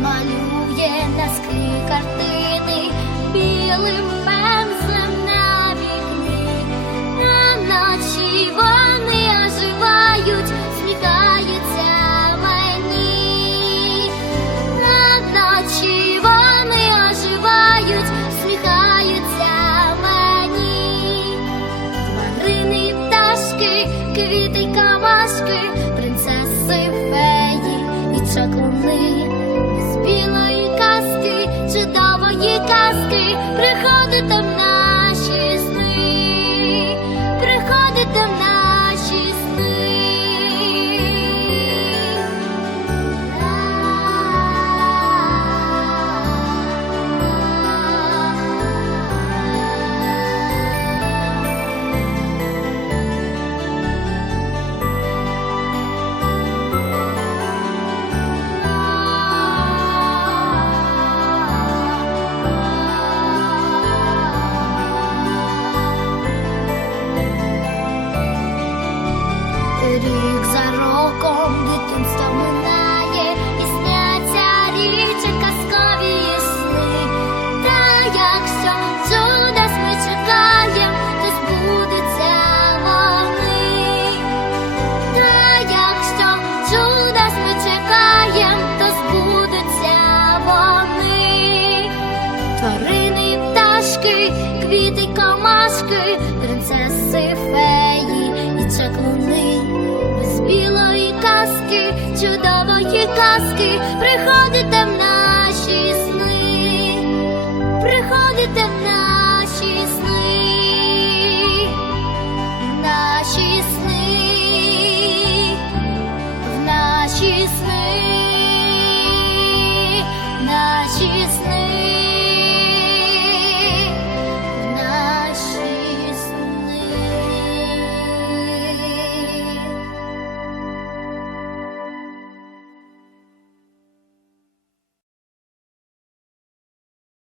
Малює на склі картини білим. Квіти й камашки, принцеси, феї і чаклуни, з білої казки, чудової казки, приходите в наші Рік за роком дитинство минає, і сняться річі казкові сни. Та якщо чудес ми чекаєм, то збудуться вони. Та якщо чудес ми чекаєм, то збудуться вони. Тварини, пташки, квіти, камашки, принцеси, казки, приходите в наші сни, приходите в наші сни, в наші сни, в наші сни, наші сни.